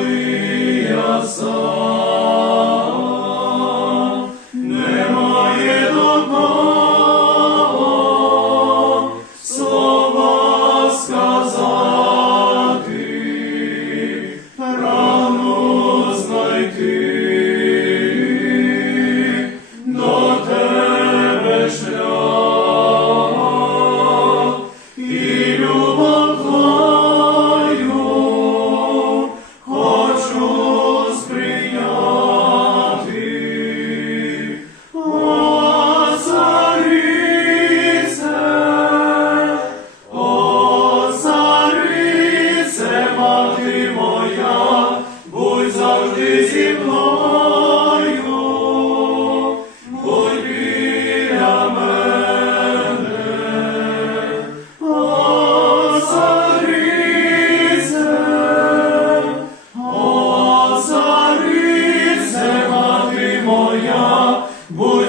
Hallelujah. зі мною, будь біля мене, озарице, озарице, мати моя, будь